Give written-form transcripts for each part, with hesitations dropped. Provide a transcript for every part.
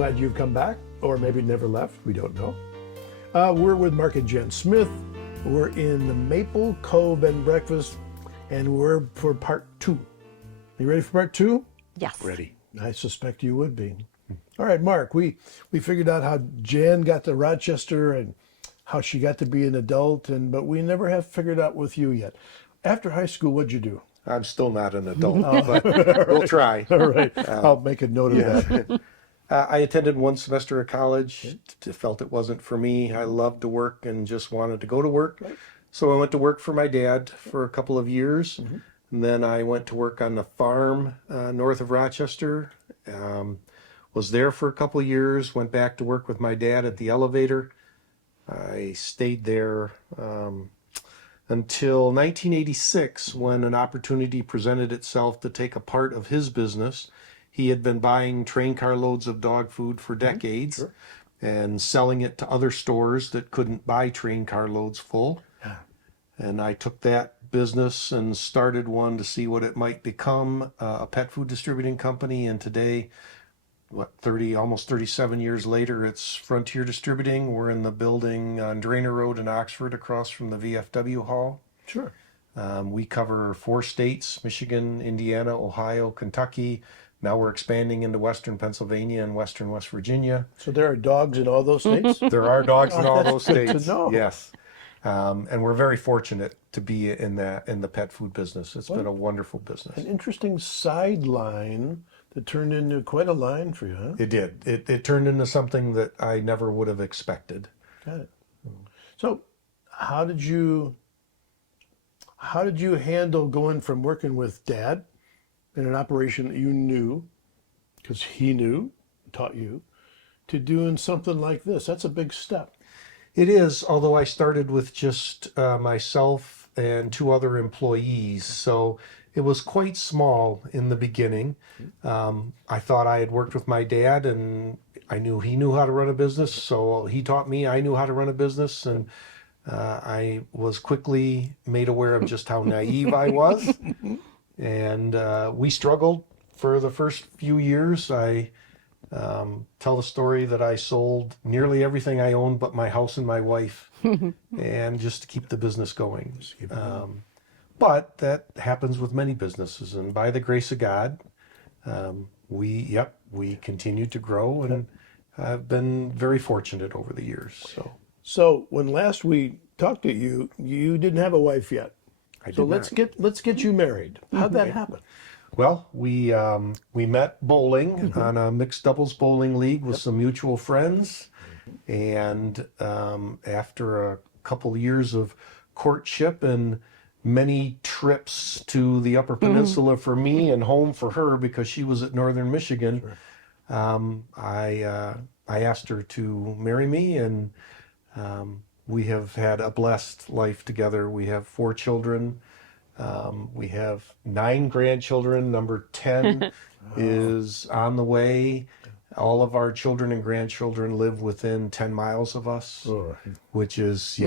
glad you've come back, or maybe never left. We don't know. We're with Mark and Jen Smith. We're in the Maple Cove Bed and Breakfast, and we're for part 2. You ready for part 2? Yes. Ready. I suspect you would be. All right, Mark, we figured out how Jan got to Rochester and how she got to be an adult, but we never have figured out with you yet. After high school, what'd you do? I'm still not an adult, but we'll try. All right, I'll make a note of that. I attended one semester of college, felt it wasn't for me. I loved to work and just wanted to go to work. Right. So I went to work for my dad for a couple of years. And then I went to work on the farm north of Rochester. Was there for a couple of years, went back to work with my dad at the elevator. I stayed there until 1986 when an opportunity presented itself to take a part of his business. He had been buying train car loads of dog food for decades. Sure. And selling it to other stores that couldn't buy train car loads full. Yeah. And I took that business and started one to see what it might become, a pet food distributing company. And today, almost 37 years later, it's Frontier Distributing. We're in the building on Drainer Road in Oxford, across from the VFW Hall. Sure. We cover 4 states, Michigan, Indiana, Ohio, Kentucky. Now we're expanding into Western Pennsylvania and Western West Virginia. So there are dogs in all those states? There are dogs in all those That's good to states. know. Yes. And we're very fortunate to be in the pet food business. It's been a wonderful business. An interesting sideline that turned into quite a line for you, huh? It did. It turned into something that I never would have expected. Got it. So how did you handle going from working with Dad in an operation that you knew, because he knew, taught you, to doing something like this? That's a big step. It is, although I started with just myself and 2 other employees, so it was quite small in the beginning. I thought I had worked with my dad, and I knew he knew how to run a business, so he taught me. I knew how to run a business, and I was quickly made aware of just how naive I was. And we struggled for the first few years. I tell the story that I sold nearly everything I owned but my house and my wife, and just to keep the business going. But that happens with many businesses, and by the grace of God, we continue to grow, and I've been very fortunate over the years. So when last we talked to you, you didn't have a wife yet. So let's get you married. How'd that happen? Well, we met bowling on a mixed doubles bowling league with some mutual friends, and after a couple years of courtship and many trips to the Upper Peninsula for me and home for her because she was at Northern Michigan, I asked her to marry me, and we have had a blessed life together. We have 4 children. We have 9 grandchildren. Number 10 is on the way. All of our children and grandchildren live within 10 miles of us, which is,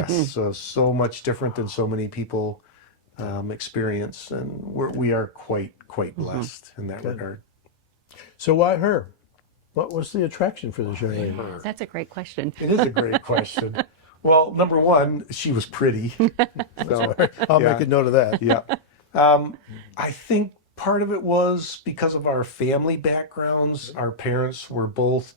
so much different than so many people experience. And we are quite blessed in that regard. So why her? What was the attraction for this young lady? That's a great question. It is a great question. Well, number one, she was pretty. So, I'll make a note of that. yeah. I think part of it was because of our family backgrounds. Our parents were both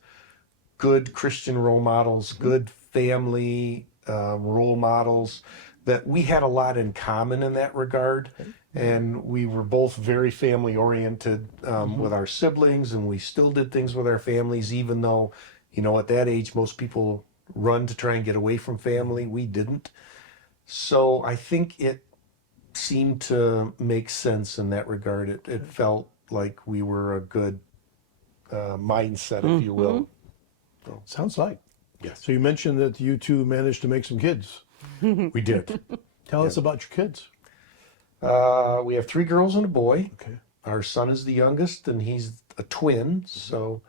good Christian role models, good family role models, that we had a lot in common in that regard. And we were both very family oriented with our siblings, and we still did things with our families, even though, at that age, most people run to try and get away from family. We didn't. So I think it seemed to make sense in that regard. It felt like we were a good mindset, if you will. So, Sounds like. yes, So you mentioned that you two managed to make some kids. we did. Tell us about your kids. We have 3 girls and a boy. Okay. Our son is the youngest, and he's a twin. So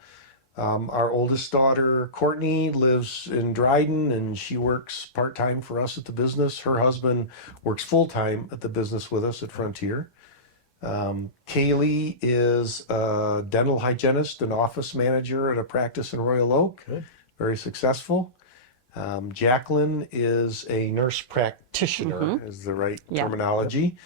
our oldest daughter, Courtney, lives in Dryden, and she works part-time for us at the business. Her husband works full-time at the business with us at Frontier. Kaylee is a dental hygienist and office manager at a practice in Royal Oak. Good. Very successful. Jacqueline is a nurse practitioner, is the right Yeah. terminology.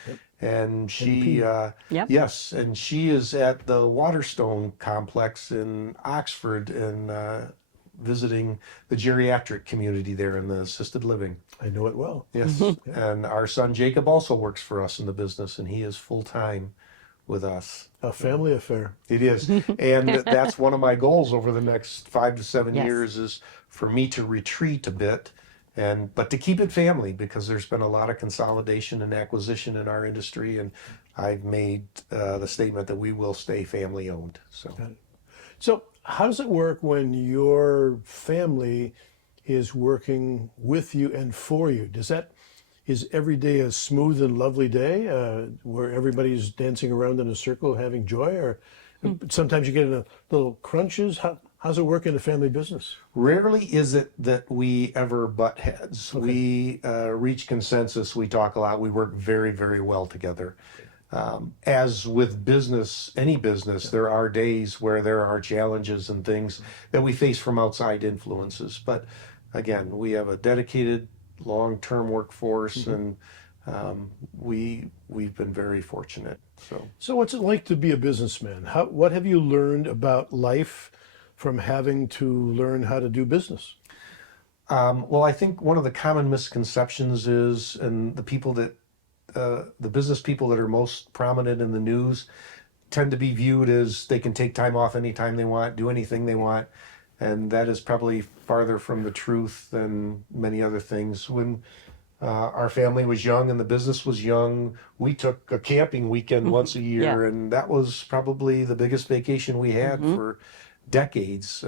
And she, Yep. yes, and she is at the Waterstone complex in Oxford and visiting the geriatric community there in the assisted living. I know it well. Yes. And our son Jacob also works for us in the business, and he is full time with us. A family affair. It is. And that's one of my goals over the next 5 to 7 Yes. years is for me to retreat a bit but to keep it family, because there's been a lot of consolidation and acquisition in our industry, and I've made the statement that we will stay family owned. So, how does it work when your family is working with you and for you? Is every day a smooth and lovely day where everybody's dancing around in a circle having joy, or sometimes you get in a little crunches? How's it work in a family business? Rarely is it that we ever butt heads. We reach consensus. We talk a lot. We work very, very well together. As with business, any business, there are days where there are challenges and things that we face from outside influences. But again, we have a dedicated long-term workforce, and we've been very fortunate. So, what's it like to be a businessman? What have you learned about life from having to learn how to do business? Well, I think one of the common misconceptions is, and the business people that are most prominent in the news tend to be viewed as they can take time off anytime they want, do anything they want. And that is probably farther from the truth than many other things. When our family was young and the business was young, we took a camping weekend once a year, Yeah. and that was probably the biggest vacation we had for decades.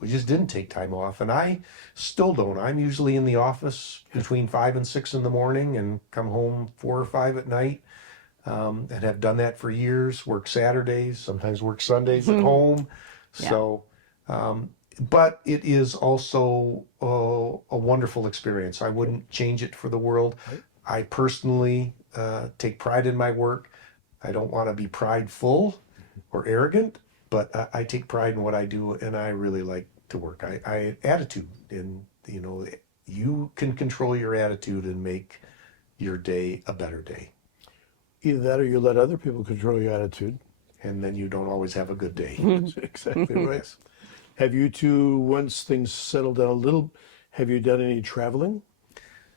We just didn't take time off, and I still don't. I'm usually in the office between 5 and 6 in the morning and come home 4 or 5 at night, and have done that for years. Work Saturdays, sometimes work Sundays at home. Yeah. So, but it is also a wonderful experience. I wouldn't change it for the world. I personally take pride in my work. I don't want to be prideful or arrogant, but I take pride in what I do, and I really like to work. Attitude, and you can control your attitude and make your day a better day, Either that or you let other people control your attitude. and then you don't always have a good day. That's exactly right. Have you two, once things settle down a little, have you done any traveling?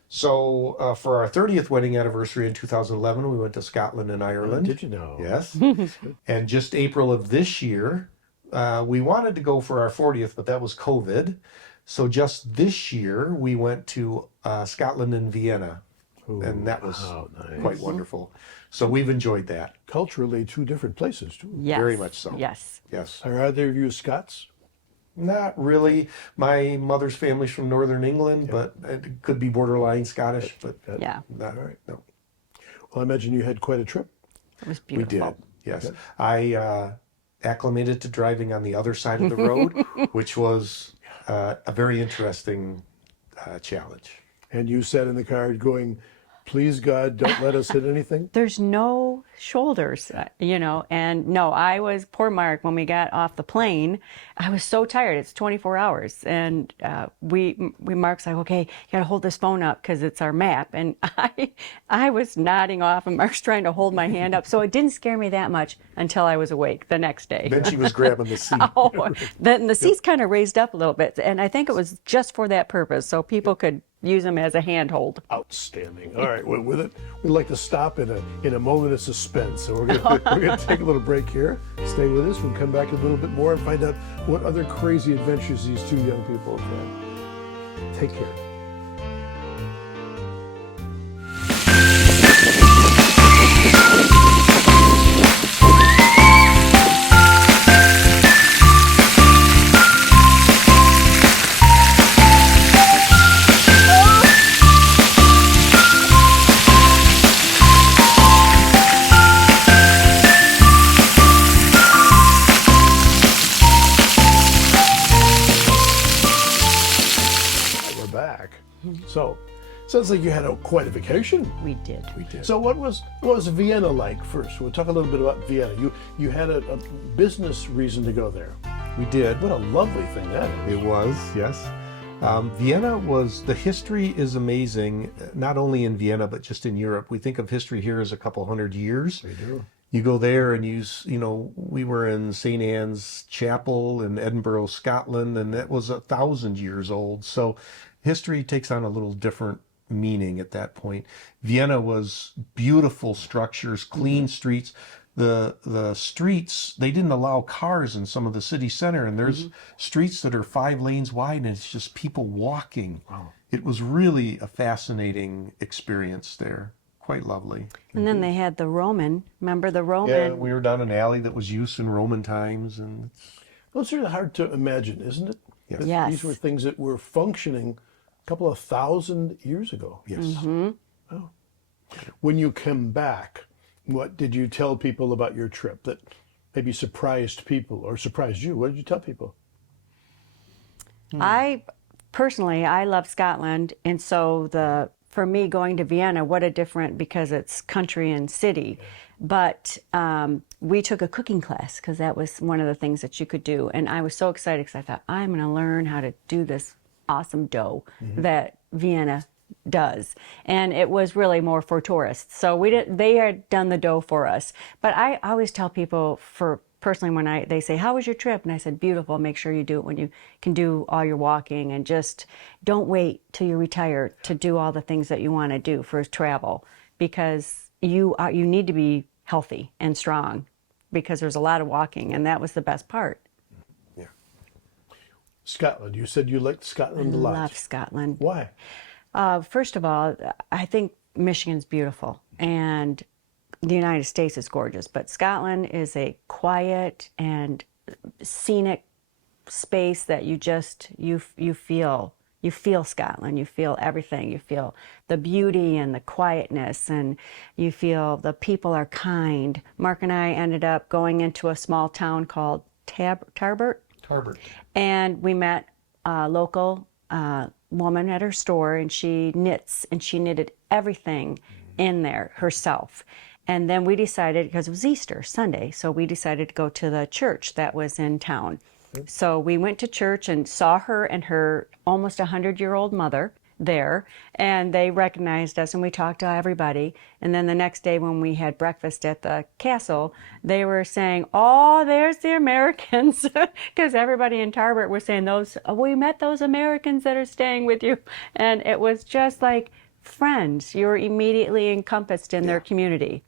So for our 30th wedding anniversary in 2011, we went to Scotland and Ireland. Did you know? Yes. And just April of this year, we wanted to go for our 40th, but that was COVID. So just this year, we went to Scotland and Vienna, and that was Wow, nice. quite wonderful. So we've enjoyed that. Culturally, two different places, too. Yes. Very much so. Yes. Yes. Are either of you Scots? Not really. My mother's family's from Northern England, but it could be borderline Scottish, but Yeah. not right. No. Well, I imagine you had quite a trip. It was We beautiful. did, yes. I acclimated to driving on the other side of the road, which was a very interesting challenge. And you sat in the car going, please, God, don't let us hit anything? There's no shoulders, and no, poor Mark, when we got off the plane, I was so tired. It's 24 hours. And Mark's like, okay, you got to hold this phone up because it's our map. And I was nodding off, and Mark's trying to hold my hand up. So it didn't scare me that much until I was awake the next day. Then she was grabbing the seat. Oh, then the seats kind of raised up a little bit. And I think it was just for that purpose, so people could use them as a handhold. Outstanding. All right, well, with it, we'd like to stop in a moment of suspense. So we're gonna take a little break here. Stay with us. We'll come back a little bit more and find out what other crazy adventures these two young people have had. Take care. We're back. So, Sounds like you had quite a vacation. We did. So what was Vienna like first? We'll talk a little bit about Vienna. You had a business reason to go there. We did. What a lovely thing that is. It was, yes. Vienna was, the history is amazing, not only in Vienna, but just in Europe. We think of history here as a couple hundred years. We do. You go there and we were in St. Anne's Chapel in Edinburgh, Scotland, and that was 1,000 years old. So history takes on a little different meaning at that point. Vienna was beautiful structures, clean streets. The streets, they didn't allow cars in some of the city center, and there's streets that are 5 lanes wide, and it's just people walking. Wow. It was really a fascinating experience there. Quite lovely. And then they had the Roman. Remember the Roman? Yeah, we were down an alley that was used in Roman times, and Well, it's really hard to imagine, isn't it? Yes. That Yes. These were things that were functioning a couple of 1,000 years ago. yes. Oh. When you came back, what did you tell people about your trip that maybe surprised people or surprised you? What did you tell people? I personally, I love Scotland, and so for me going to Vienna, what a different, because it's country and city. But we took a cooking class because that was one of the things that you could do, and I was so excited because I thought I'm going to learn how to do this awesome dough that Vienna does, and it was really more for tourists. So they had done the dough for us. But I always tell people, for personally, when they say, how was your trip? And I said, beautiful. Make sure you do it when you can do all your walking, and just don't wait till you retire to do all the things that you want to do for travel, because you need to be healthy and strong, because there's a lot of walking, and that was the best part. Scotland. You said you liked Scotland a lot. Love Scotland. Why? First of all, I think Michigan's beautiful, and the United States is gorgeous, but Scotland is a quiet and scenic space that you feel. You feel Scotland. You feel everything. You feel the beauty and the quietness, and you feel the people are kind. Mark and I ended up going into a small town called Tarbert. And we met a local woman at her store, and she knits, and she knitted everything in there herself. And then we decided, because it was Easter Sunday, so we decided to go to the church that was in town. So we went to church and saw her and her almost 100-year-old mother there, and they recognized us, and we talked to everybody. And then the next day when we had breakfast at the castle, they were saying, oh, there's the Americans, because everybody in Tarbert was saying, we met those Americans that are staying with you. And it was just like friends. You were immediately encompassed in their community.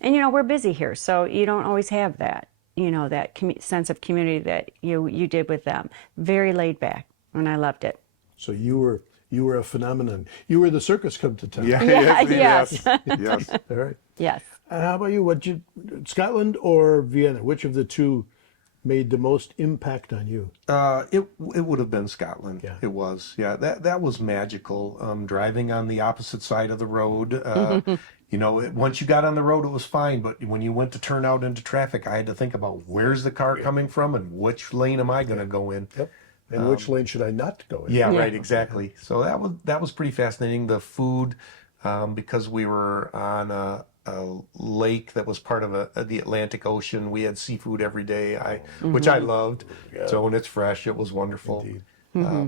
And we're busy here, so you don't always have that, that sense of community that you did with them. Very laid back, and I loved it. So you were a phenomenon. You were the circus come to town. Yes. Yes. All right. Yes. And how about you? Scotland or Vienna? Which of the two made the most impact on you? It would have been Scotland. Yeah. It was. Yeah, that was magical. Driving on the opposite side of the road. Once you got on the road, it was fine. But when you went to turn out into traffic, I had to think about where's the car coming from and which lane am I going to go in. Yep. And which lane should I not go in? Yeah, right, exactly. So that was pretty fascinating. The food, because we were on a lake that was part of the Atlantic Ocean, we had seafood every day, which I loved. Yeah. So when it's fresh, it was wonderful.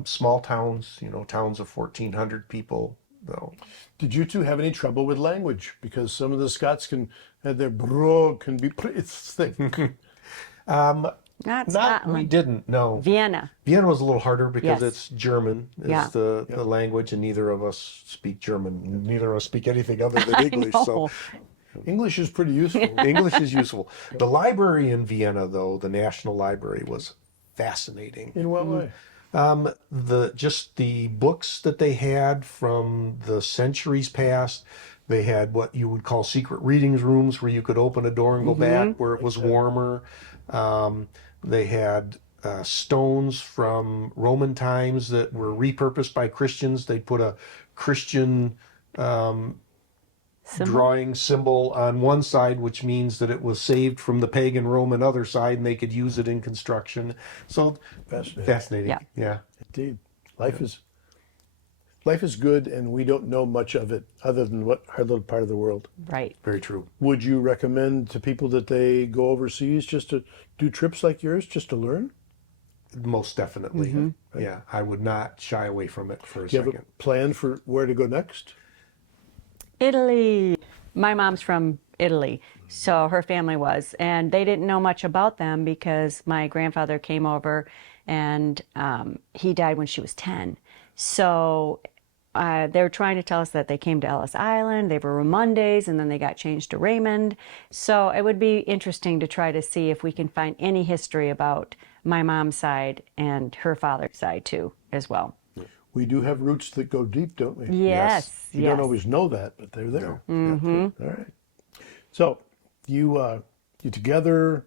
Small towns, towns of 1,400 people. Though. Did you two have any trouble with language? Because some of the Scots can be pretty thick. Not Scotland. We didn't, no. Vienna. Vienna was a little harder because Yes. it's German is Yeah. the language, and neither of us speak German. Neither of us speak anything other than English. So know. English is pretty useful. English is useful. The library in Vienna, though, the National Library, was fascinating. In what way? Just the books that they had from the centuries past. They had what you would call secret readings rooms where you could open a door and go back where it was warmer. They had stones from Roman times that were repurposed by Christians. They put a Christian drawing symbol on one side, which means that it was saved from the pagan Roman other side, and they could use it in construction. So Fascinating. fascinating. Yeah. Yeah. Indeed. Life is life is good and we don't know much of it other than what our little part of the world. Right. Very true. Would you recommend to people that they go overseas just to do trips like yours, just to learn? Most definitely. Yeah, I would not shy away from it for a Do you have second. a plan for where to go next? Italy. My mom's from Italy, so her family was, and they didn't know much about them because my grandfather came over and he died when she was 10. So they were trying to tell us that they came to Ellis Island, they were Ramondes, and then they got changed to Raymond. So it would be interesting to try to see if we can find any history about my mom's side and her father's side too, as well. We do have roots that go deep, don't we? Yes, You yes. don't always know that, but they're there. Mm-hmm. All right. So you together.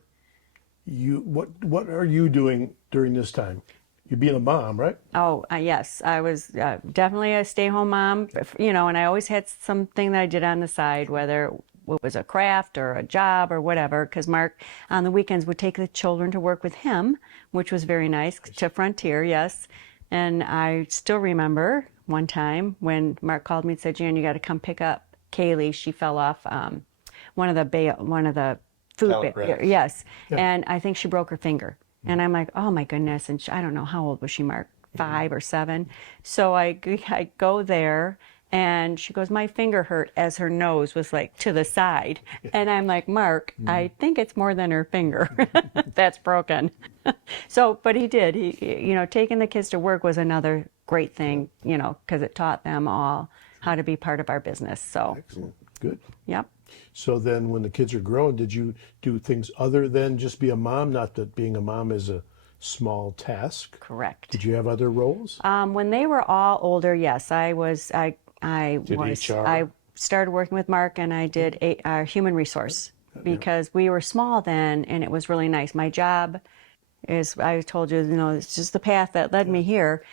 What are you doing during this time? You being a mom, right? Oh, yes. I was definitely a stay-home mom, you know, and I always had something that I did on the side, whether it was a craft or a job or whatever, because Mark on the weekends would take the children to work with him, which was very nice, to Frontier, yes. And I still remember one time when Mark called me and said, Jan, you got to come pick up Kaylee. She fell off one of the food Pallet racks. yes. And I think she broke her finger. And I'm like, oh my goodness. And I don't know, how old was she, Mark? 5 or 7. So I go there and she goes, my finger hurt, as her nose was like to the side. And I'm like, Mark, I think it's more than her finger that's broken. So, but he did. You know, taking the kids to work was another great thing, you know, because it taught them all how to be part of our business. So, Excellent. Good. yep. So then when the kids are grown, did you do things other than just be a mom? Not that being a mom is a small task. Correct. Did you have other roles? When they were all older, yes, I Did HR? I started working with Mark, and I did human resource because we were small then, and it was really nice. My job is, I told you, you know, it's just the path that led me here.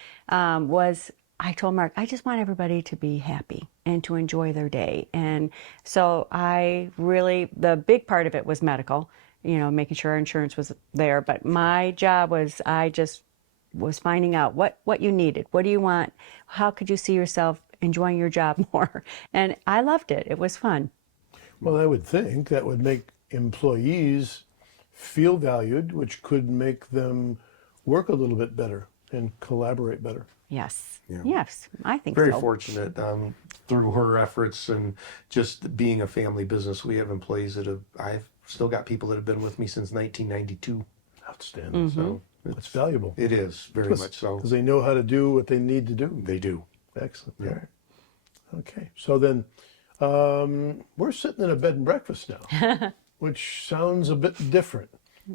I told Mark, I just want everybody to be happy and to enjoy their day. And so the big part of it was medical, you know, making sure our insurance was there. But my job was, I just was finding out what you needed. What do you want? How could you see yourself enjoying your job more? And I loved it. It was fun. Well, I would think that would make employees feel valued, which could make them work a little bit better and collaborate better. Yes. Yeah. Yes, I think Very so. fortunate through her efforts and just being a family business. We have employees I've still got people that have been with me since 1992. Outstanding. So That's valuable. it is very much so. Because they know how to do what they need to do. They do. Excellent. All right. Okay. So then we're sitting in a bed and breakfast now, which sounds a bit different.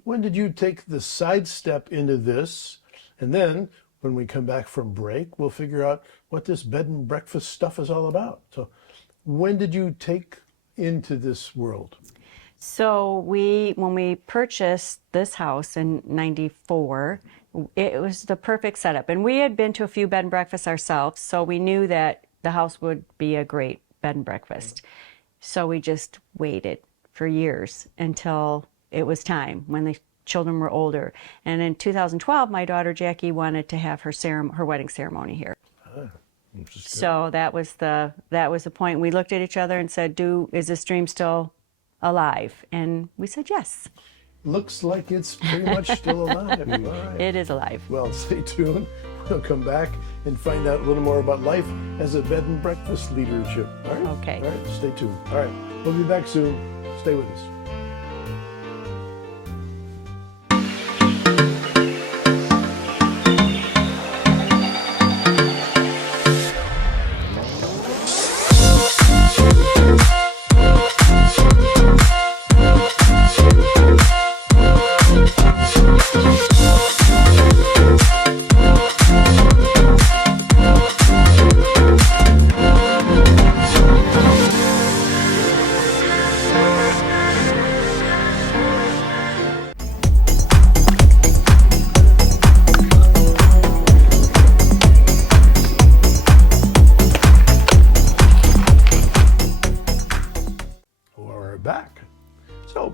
When did you take the sidestep into this? And then when we come back from break, we'll figure out what this bed and breakfast stuff is all about. So when did you take into this world? So when we purchased this house in '94, it was the perfect setup. And we had been to a few bed and breakfasts ourselves, so we knew that the house would be a great bed and breakfast. So we just waited for years until it was time, when the children were older. And in 2012, my daughter Jackie wanted to have her wedding ceremony here. Which is good. So that was the point. We looked at each other and said, is this dream still alive? And we said yes. Looks like it's pretty much still alive. All right. It is alive. Well, stay tuned. We'll come back and find out a little more about life as a bed and breakfast leadership. All right? Okay. All right, stay tuned. All right, we'll be back soon. Stay with us. We're back. So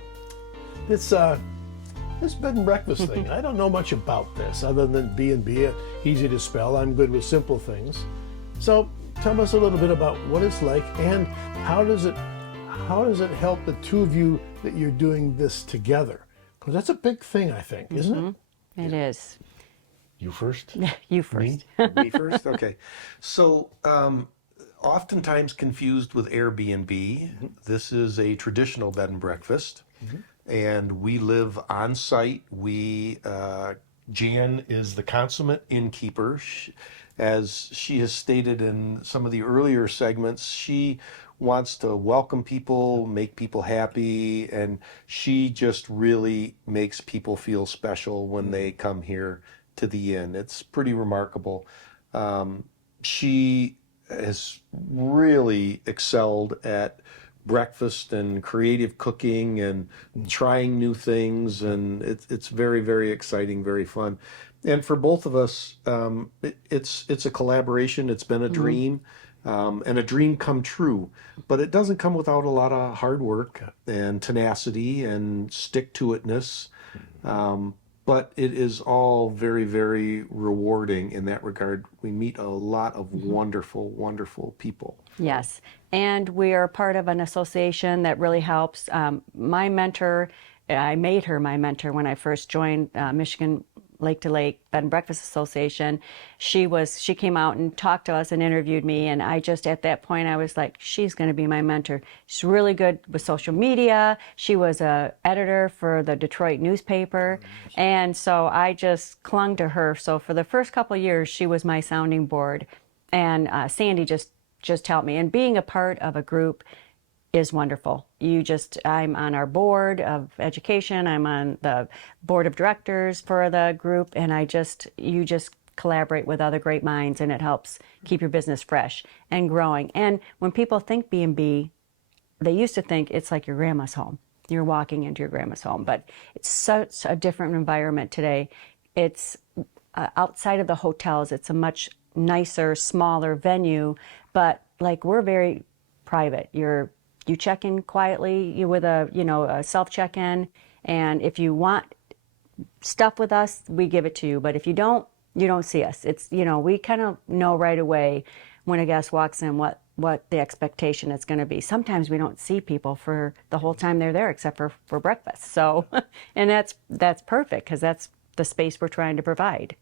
this bed and breakfast thing, I don't know much about this other than B&B, easy to spell. I'm good with simple things. So tell us a little bit about what it's like and how does it help the two of you that you're doing this together? Because that's a big thing, I think, isn't it? It is. You first? You first. Me first? Okay. So, oftentimes confused with Airbnb, this is a traditional bed and breakfast, and we live on site. Jan is the consummate innkeeper. As she has stated in some of the earlier segments, she wants to welcome people, make people happy, and she just really makes people feel special when they come here to the inn. It's pretty remarkable. She has really excelled at breakfast and creative cooking and trying new things, and it's very, very exciting, very fun. And for both of us, it's a collaboration. It's been a dream, and a dream come true. But it doesn't come without a lot of hard work and tenacity and stick-to-itness. But it is all very, very rewarding in that regard. We meet a lot of wonderful, wonderful people. Yes. And we are part of an association that really helps. My mentor, I made her my mentor when I first joined Michigan Lake to Lake Bed and Breakfast Association. She came out and talked to us and interviewed me, and I just, at that point, I was like, she's going to be my mentor. She's really good with social media. She was a editor for the Detroit newspaper, and so I just clung to her. So for the first couple of years, she was my sounding board, and Sandy just helped me. And being a part of a group is wonderful. I'm on our board of education. I'm on the board of directors for the group, and you just collaborate with other great minds, and it helps keep your business fresh and growing. And when people think B&B, they used to think it's like your grandma's home. You're walking into your grandma's home, but it's such a different environment today. It's outside of the hotels. It's a much nicer, smaller venue, but like we're very private. You check in quietly with a self check-in, and if you want stuff with us, we give it to you. But if you don't see us. It's we kind of know right away when a guest walks in what the expectation is going to be. Sometimes we don't see people for the whole time they're there except for breakfast. So, and that's perfect because that's the space we're trying to provide.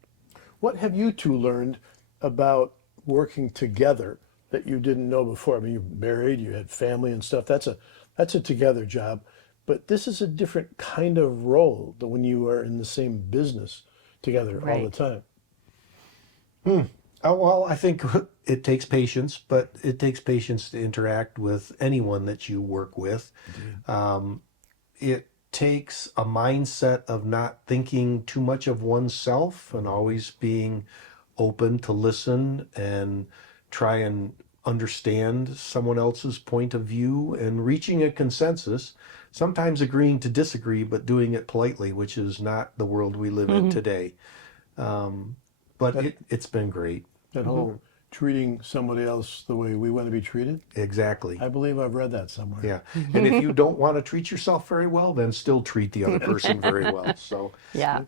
What have you two learned about working together that you didn't know before? I mean, you're married, you had family and stuff. That's a together job, but this is a different kind of role than when you are in the same business together all the Right. time. Well, I think it takes patience, but it takes patience to interact with anyone that you work with. It takes a mindset of not thinking too much of oneself and always being open to listen and try and understand someone else's point of view and reaching a consensus, sometimes agreeing to disagree, but doing it politely, which is not the world we live in today. But it's been great. That whole treating somebody else the way we want to be treated. Exactly. I believe I've read that somewhere. Yeah. And if you don't want to treat yourself very well, then still treat the other person very well. So Yeah.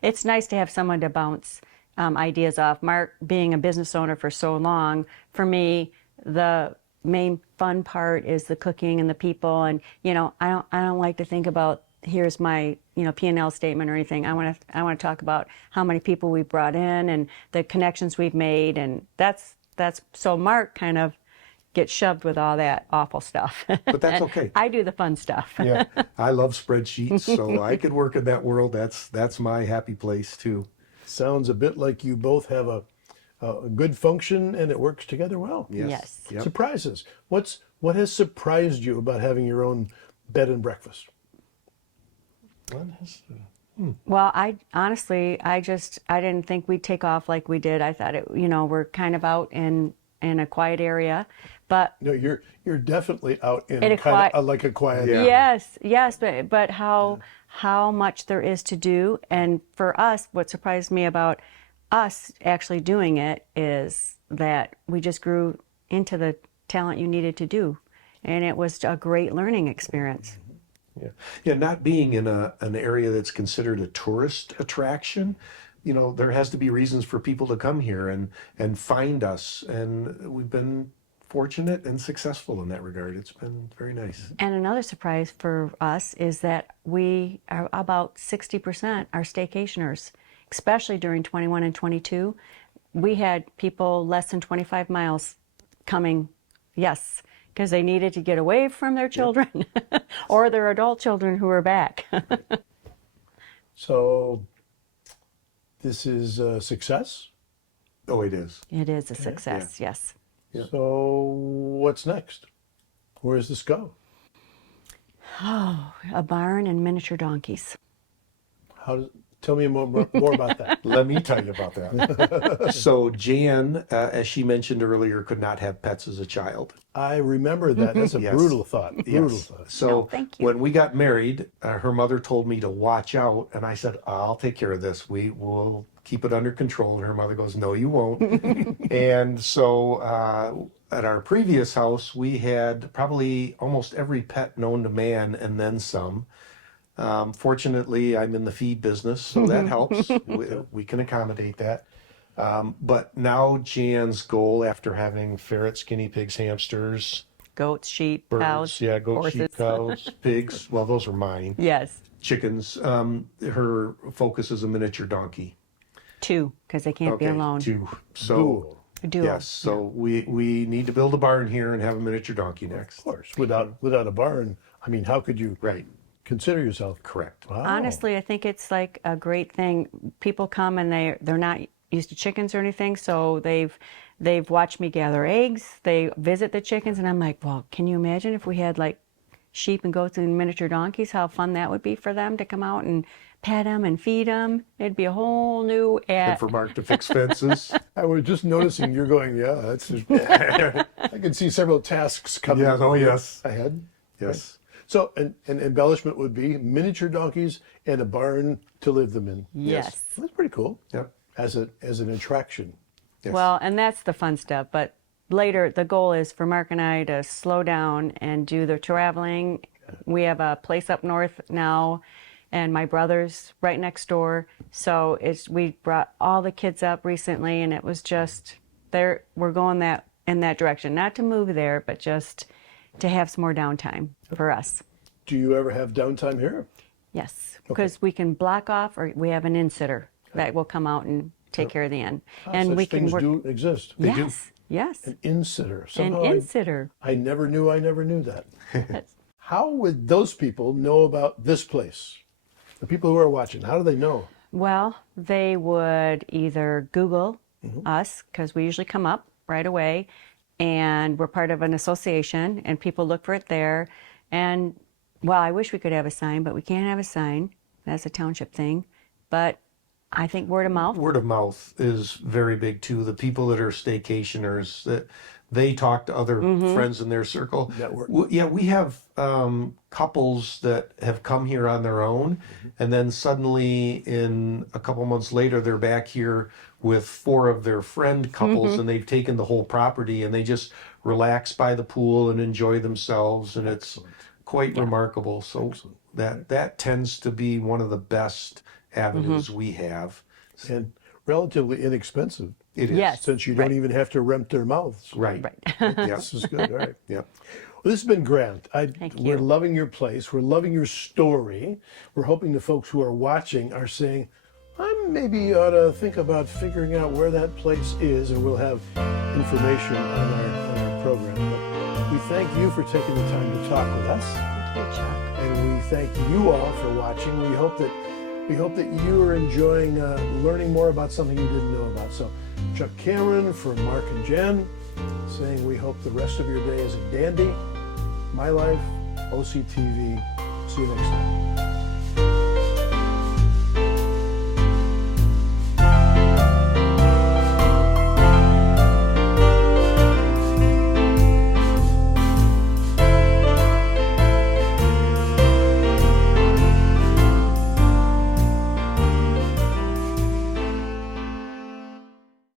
It's nice to have someone to bounce ideas off. Mark, being a business owner for so long, for me, the main fun part is the cooking and the people. And I don't like to think about here's my P&L statement or anything. I want to talk about how many people we've brought in and the connections we've made, and that's so Mark kind of gets shoved with all that awful stuff. But that's And okay. I do the fun stuff. Yeah. I love spreadsheets, so I could work in that world. That's my happy place too. Sounds a bit like you both have a good function and it works together well. Yes. Yep. Surprises. What has surprised you about having your own bed and breakfast? Well, I honestly, I didn't think we'd take off like we did. I thought we're kind of out in a quiet area, but No, you're definitely out in In a kind quiet- of like a quiet Yeah. yes, but how much there is to do. And for us, what surprised me about us actually doing it is that we just grew into the talent you needed to do, and it was a great learning experience. Yeah. Yeah. Not being in an area that's considered a tourist attraction, there has to be reasons for people to come here and find us. And we've been fortunate and successful in that regard. It's been very nice. And another surprise for us is that we are about 60% are staycationers, especially during 21 and 22. We had people less than 25 miles coming, yes, because they needed to get away from their children or their adult children who were back. So this is a success. Oh, it is. It is a success, yes. Yeah. So what's next? Where does this go? A barn and miniature donkeys. Tell me more about that. Let me tell you about that. So Jan, as she mentioned earlier, could not have pets as a child. I remember that. That's a Yes. brutal thought. Brutal Yes. thought. So No, thank you. when we got married, her mother told me to watch out, and I said, "I'll take care of this. We will keep it under control." And her mother goes, "No, you won't." And so at our previous house, we had probably almost every pet known to man, and then some. Fortunately, I'm in the feed business, so that helps. We can accommodate that. But now Jan's goal, after having ferrets, guinea pigs, hamsters, Goats, sheep, birds, cows, goats, horses. sheep, cows, pigs. Well, those are mine. Yes, Chickens. Her focus is a miniature donkey. 2, because they can't be alone. 2. So Dual. Duo. yes, so we need to build a barn here and have a miniature donkey next. Of course. Without a barn, I mean, how could you Right. consider yourself? Correct. Wow. Honestly, I think it's like a great thing. People come and they're not used to chickens or anything, so they've watched me gather eggs. They visit the chickens, and I'm like, well, can you imagine if we had like sheep and goats and miniature donkeys? How fun that would be for them to come out and pet them and feed them. It'd be a whole new. And for Mark to fix fences. I was just noticing you're going, yeah, that's. I can see several tasks coming. Yeah, oh, yes. Ahead. Yes. So, an embellishment would be miniature donkeys and a barn to live them in. Yes. That's pretty cool. Yep. As an attraction. Yes. Well, and that's the fun stuff. But later, the goal is for Mark and I to slow down and do the traveling. We have a place up north now, and my brother's right next door. So we brought all the kids up recently, and it was just we're going in that direction. Not to move there, but just to have some more downtime for us. Do you ever have downtime here? Yes, because we can block off, or we have an in-sitter that will come out and take care of the inn, and Such we can things work. do exist. Yes, yes, An in-sitter. an Somehow in-sitter. I never knew that. How would those people know about this place? The people who are watching, how do they know? Well, they would either Google us, because we usually come up right away, and we're part of an association, and people look for it there. And, well, I wish we could have a sign, but we can't have a sign. That's a township thing. But I think word of mouth. Word of mouth is very big too. The people that are staycationers, that they talk to other friends in their circle. Network. Yeah, we have couples that have come here on their own, and then suddenly in a couple months later, they're back here with 4 of their friend couples, and they've taken the whole property, and they just relax by the pool and enjoy themselves, and it's quite remarkable. So that tends to be one of the best avenues we have. And relatively inexpensive, It is. Yes. since you don't even have to rent their mouths. Right. Right. This is good. All right. Yep. Well, this has been grand. Thank We're you. loving your place. We're loving your story. We're hoping the folks who are watching are saying, I maybe ought to think about figuring out where that place is, and we'll have information on our program. But we thank you for taking the time to talk with us, Thank you, Chuck. and we thank you all for watching. We hope that you are enjoying learning more about something you didn't know about. So, Chuck Cameron for Mark and Jen, saying we hope the rest of your day is a dandy. My Life, OCTV. See you next time.